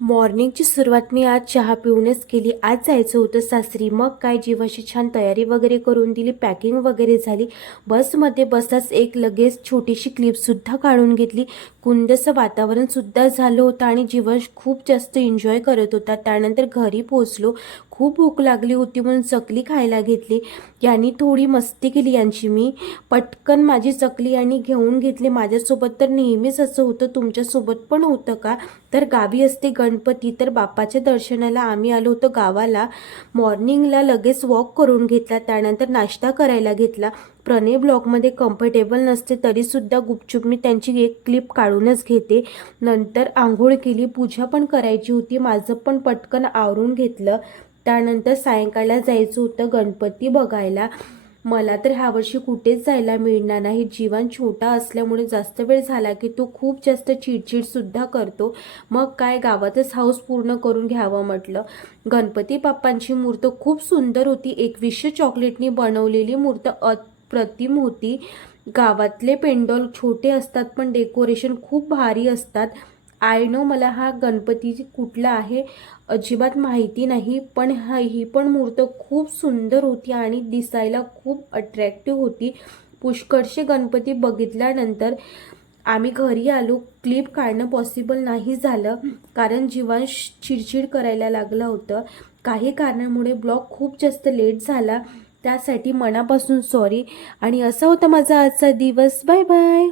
मॉर्निंगची सुरुवात मी आज चहा पिऊनच केली. आज जायचं होतं सासरी. मग काय जीवाची छान तयारी वगैरे करून दिली, पॅकिंग वगैरे झाली. बसमध्ये बसताच एक लगेच छोटीशी क्लिपसुद्धा काढून घेतली. कुंदचं वातावरणसुद्धा झालं होतं आणि जीवन खूप जास्त एन्जॉय करत होता. त्यानंतर घरी पोचलो. खूप भूक लागली होती म्हणून चकली खायला घेतली. यांनी थोडी मस्ती केली यांची. मी पटकन माझी चकली यांनी घेऊन घेतली. माझ्यासोबत तर नेहमीच असं होतं, तुमच्यासोबत पण होतं का? तर गावी असते गणपती, तर बाप्पाच्या दर्शनाला आम्ही आलो होतो गावाला. मॉर्निंगला लगेच वॉक करून घेतला, त्यानंतर नाश्ता करायला घेतला. प्रणय ब्लॉगमध्ये कम्फर्टेबल नसते तरीसुद्धा गुपचूप मी त्यांची एक क्लिप काढूनच घेते. नंतर आंघोळ केली, पूजा पण करायची होती, माझं पण पटकन आवरून घेतलं. त्यानंतर सायंकाळला जायचं होतं गणपती बघायला. मला तर ह्यावर्षी कुठेच जायला मिळणार नाही. जीवन छोटा असल्यामुळे जास्त वेळ झाला की तो खूप जास्त चिडचिडसुद्धा करतो. मग काय गावातच हाऊस पूर्ण करून घ्यावं म्हटलं. गणपती बाप्पांची मूर्त खूप सुंदर होती. 2100 चॉकलेटनी बनवलेली मूर्त अप्रतिम होती. गावातले पेंडॉल छोटे असतात पण डेकोरेशन खूप भारी असतात. आय नो मला हा गणपती कुठला आहे अजिबात माहिती नाही, पण ही पण मूर्त खूप सुंदर होती आणि दिसायला खूप अट्रॅक्टिव्ह होती. पुष्कळसे गणपती बघितल्यानंतर आम्ही घरी आलो. क्लिप काढणं पॉसिबल नाही झालं कारण जीवन चिडचिड करायला लागलं होतं. काही कारणामुळे ब्लॉग खूप जास्त लेट झाला, त्यासाठी मनापासून सॉरी. आणि असा होता माझा आजचा दिवस. Bye bye.